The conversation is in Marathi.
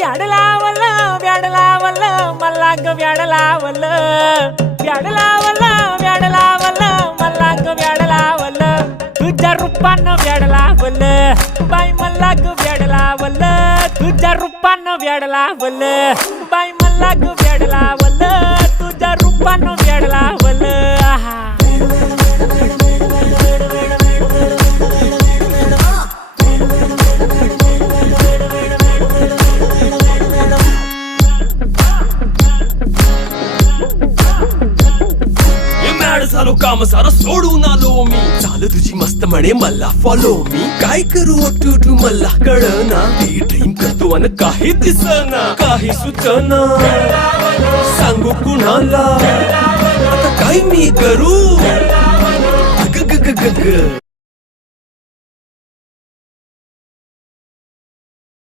व्याड लावलं व्याड लावलं मला ग व्याड लावलं व्याड लावलं व्याड लावलं मला ग व्याड लावलं तुझ्या रूपानं व्याड लावलं बाई मला ग व्याड लावलं तुझ्या रूपानं व्याड लावलं बाई मला ग व्याड लावलं तुझ्या रूपानं व्याड लावलं आहा झालो काम सारा सोडून आलो मी चाल तुझी मस्त म्हणे मला फॉलो मी काय करू टू मला कळना ती ड्रीम करतो अन काही दिसना काही सुचना सांगू कुणाला आता काय मी करू ग ग ग ग ग